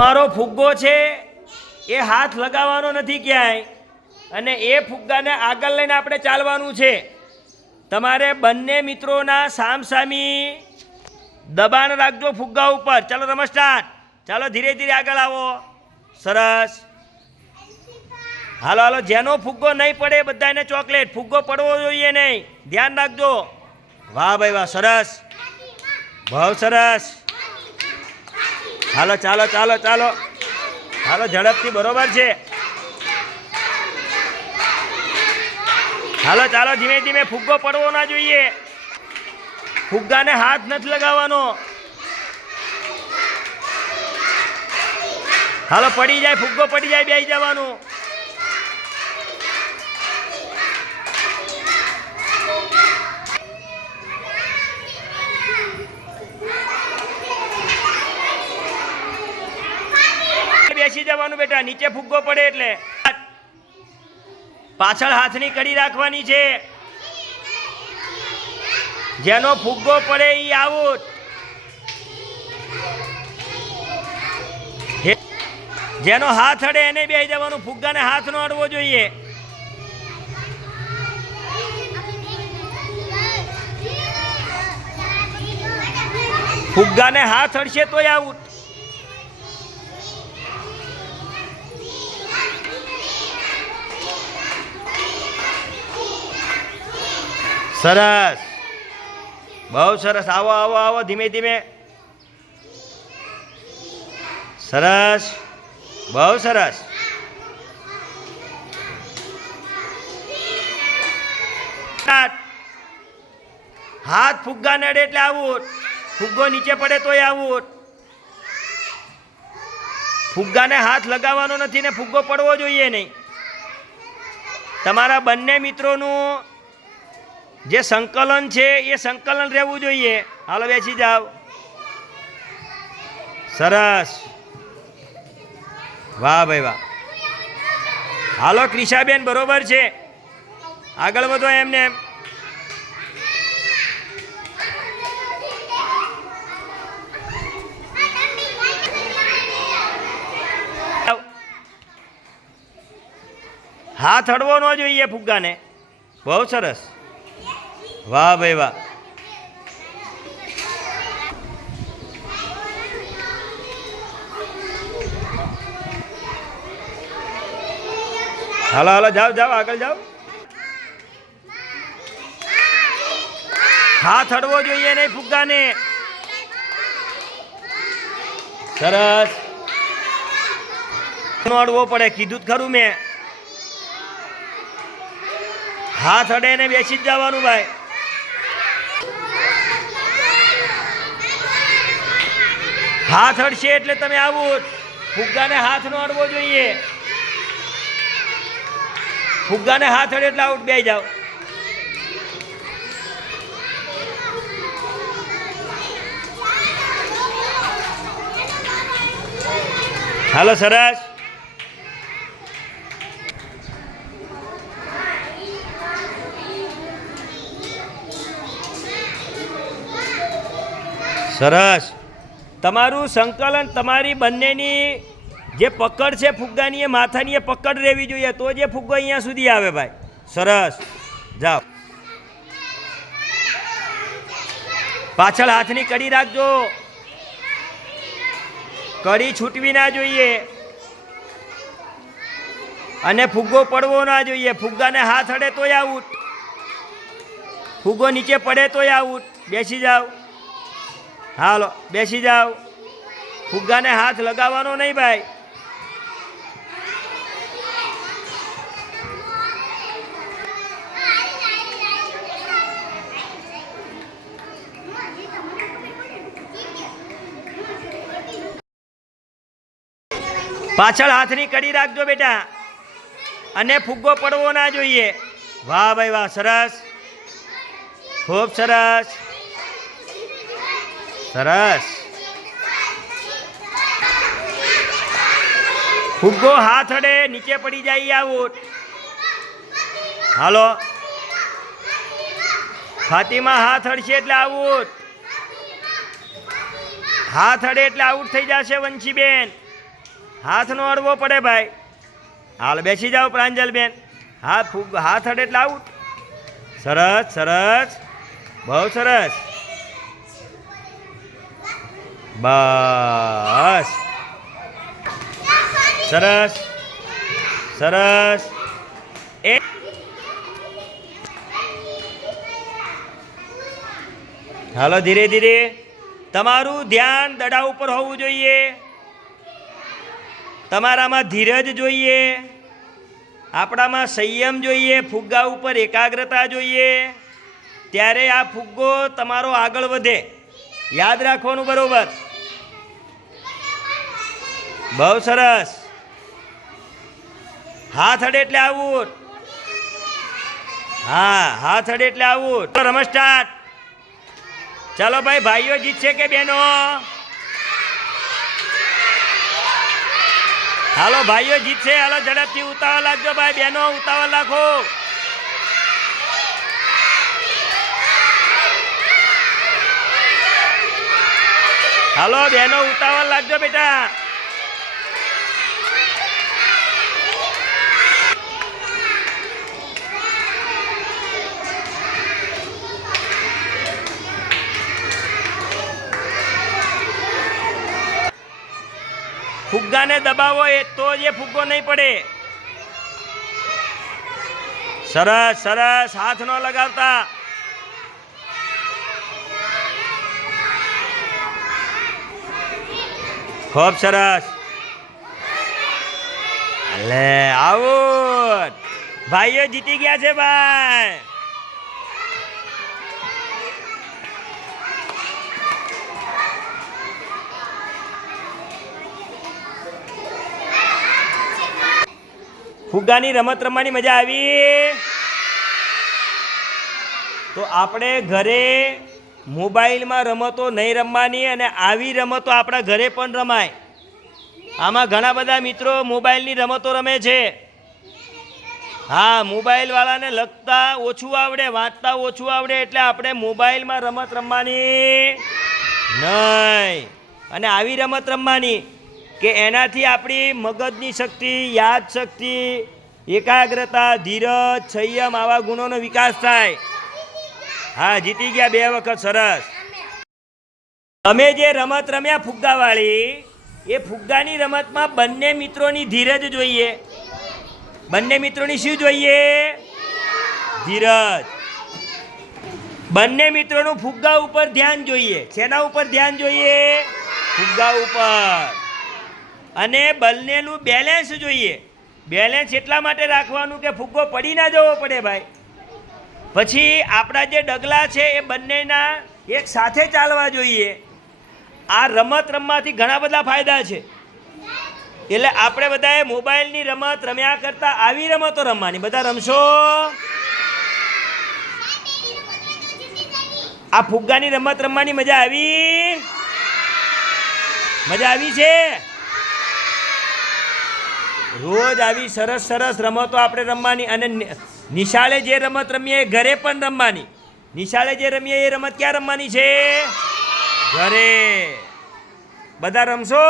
તમારો ફુગ્ગો છે એ હાથ લગાવવાનો નથી ક્યાંય, અને એ ફુગ્ગાને આગળ લઈને આપણે ચાલવાનું છે. તમારે બંને મિત્રોના સામસામી દબાણ રાખજો ફુગ્ગા ઉપર. ચાલો રમત સ્ટાર્ટ. ચાલો ધીરે ધીરે આગળ આવો. સરસ. હાલો હાલો, જેનો ફુગ્ગો નહીં પડે બધાને ચોકલેટ. ફુગ્ગો પડવો જોઈએ નહીં, ધ્યાન રાખજો. વાહ ભાઈ વાહ, સરસ, બહુ સરસ. હાલો ચાલો ચાલો ચાલો, હાલો ઝડપથી, બરોબર છે. હાલો ચાલો ધીમે ધીમે. ફુગ્ગો પડવો ના જોઈએ, ફુગ્ગાને હાથ નથી લગાવવાનો. હાલો પડી જાય, ફુગ્ગો પડી જાય, બેસી જવાનું. બેસી જવાનું બેટા, નીચે ફુગ્ગો પડે એટલે. પાછળ હાથની કડી રાખવાની છે. જેનો ફુગ્ગો પડે એ આઉટ. જેનો હાથ અડે એને બેસી જવાનું. ફુગ્ગાને હાથ ન અડવો જોઈએ. ફુગ્ગાને હાથ અડશે તોય આઉટ. સરસ, બહુ સરસ. આવો આવો આવો, ધીમે ધીમે. સરસ, બહુ સરસ. હાથ ફુગ્ગાને અડે એટલે આઉટ. ફુગ્ગો નીચે પડે તોય આઉટ. ફુગ્ગાને હાથ લગાવવાનો નથી ને ફુગ્ગો પડવો જોઈએ નહીં. તમારા બંને મિત્રોનું જે સંકલન છે એ સંકલન રહેવું જોઈએ. હાલો બેસી જાઓ. સરસ, વાહ ભાઈ વાહ. હાલો ક્રિશાબેન, બરોબર છે, આગળ વધો એમને એમ. હાથ અડવો ન જોઈએ ફુગ્ગાને. બહુ સરસ, વાહ ભાઈ વાહ. હાલો હાલો, જાઓ જાઓ, આગળ જાઓ. હાથ અડવો જોઈએ નહીં ફુગ્ગાને. સરસ. અડવો પડે, કીધું જ ખરું મેં. હાથ અડે ને બેસી જ જવાનું ભાઈ. હાથ અડશે એટલે તમે આઉટ. ફુગ્ગાને હાથ નો અડવો જોઈએ. ફુગ્ગાને હાથ અડે એટલે આઉટ. બેસી જાઓ. હાલો, સરસ. સરસ. તમારું સંકલન, તમારી બંનેની જે પકડ છે ફુગ્ગાની, એ માથાની એ પકડ રહેવી જોઈએ, તો જે ફુગ્ગો અહીંયા સુધી આવે ભાઈ. સરસ, જાઓ. પાછળ હાથની કડી રાખજો, કડી છૂટવી ના જોઈએ, અને ફુગ્ગો પડવો ના જોઈએ. ફુગ્ગાને હાથ અડે તોય આઉટ. ફુગ્ગો નીચે પડે તોય આઉટ. બેસી જાઓ. હાલો બેસી જાઓ. ફુગ્ગાને હાથ લગાવવાનો નહીં ભાઈ. પાછળ હાથની કડી રાખજો બેટા, અને ફુગ્ગો પડવો ના જોઈએ. વાહ ભાઈ વાહ, સરસ, ખૂબ સરસ. સરસ. ફુગ્ગો હાથ અડે નીચે પડી જાય આઉટ. હાલો, ફાતિમા હાથ અડશે એટલે આઉટ. હાથ અડે એટલે આઉટ થઈ જશે વંશીબેન. હાથ નો અડવો પડે ભાઈ. હાલ બેસી જાઓ પ્રાંજલબેન. હાથ અડે એટલે આઉટ. સરસ સરસ, બહુ સરસ. બસ સરસ સરસ. હાલો ધીરે ધીરે. તમારું ધ્યાન દડા ઉપર હોવું જોઈએ. તમારામાં ધીરજ જોઈએ, આપણામાં સંયમ જોઈએ, ફુગ્ગા ઉપર એકાગ્રતા જોઈએ. ત્યારે આ ફુગ્ગો તમારો આગળ વધે. યાદ રાખવાનું બરોબર. બહુ સરસ. હાથ અડે એટલે આઉટ. હા, હાથ અડે એટલે આઉટ. રમત સ્ટાર્ટ. ચાલો ભાઈ, ભાઈઓ જીતશે કે બહેનો? હાલો ભાઈઓ જીતશે. હાલો ઝડપથી ઉતાવળ લાગજો ભાઈ. બહેનો ઉતાવળ રાખો. હાલો બહેનો ઉતાવળ લાગજો બેટા. ફુગ્ગાને દબાવો એ તો જ એ ફુગ્ગો નહીં પડે. સરસ સરસ. હાથ ન લગાવતા. ખૂબ સરસ. લે આઉટ. ભાઈઓ જીતી ગયા છે ભાઈ. ફુગ્ગાની રમત રમવાની મજા આવી? તો આપણે ઘરે મોબાઈલમાં રમતો નહીં રમવાની અને આવી રમતો આપણા ઘરે પણ રમાય. આમાં ઘણા બધા મિત્રો મોબાઈલની રમતો રમે છે. હા, મોબાઈલવાળાને લખતા ઓછું આવડે, વાંચતા ઓછું આવડે, એટલે આપણે મોબાઈલમાં રમત રમવાની નહીં અને આવી રમત રમવાની કે એનાથી આપણી મગજની શક્તિ, યાદ શક્તિ, એકાગ્રતા, ધીરજ, સંયમ આવા ગુણોનો વિકાસ થાય. હા, જીતી ગયા 2 વખત. સરસ. તમે જે રમત રમ્યા ફુગ્ગાવાળી, એ ફુગ્ગાની રમતમાં બંને મિત્રોની ધીરજ જોઈએ. બંને મિત્રોની શું જોઈએ? ધીરજ. બંને મિત્રોનું ફુગ્ગા ઉપર ધ્યાન જોઈએ. શેના ઉપર ધ્યાન જોઈએ? ફુગ્ગા ઉપર. અને બંનેનું બેલેન્સ જોઈએ. બેલેન્સ એટલા માટે રાખવાનું કે ફુગ્ગો પડી ના જવો પડે ભાઈ. પછી આપણા જે ડગલા છે એ બંનેના એક સાથે ચાલવા જોઈએ. આ રમત રમવાથી ઘણા બધા ફાયદા છે. એટલે આપણે બધાએ મોબાઈલની રમત રમ્યા કરતાં આવી રમતો રમવાની. બધા રમશો? આ ફુગ્ગાની રમત રમવાની મજા આવી? મજા આવી છે? રોજ આવી સરસ સરસ રમતો આપણે રમવાની. અને નિશાળે જે રમત રમીએ એ ઘરે પણ રમવાની. નિશાળે જે રમીએ એ રમત ક્યાં રમવાની છે? ઘરે. બધા રમશો?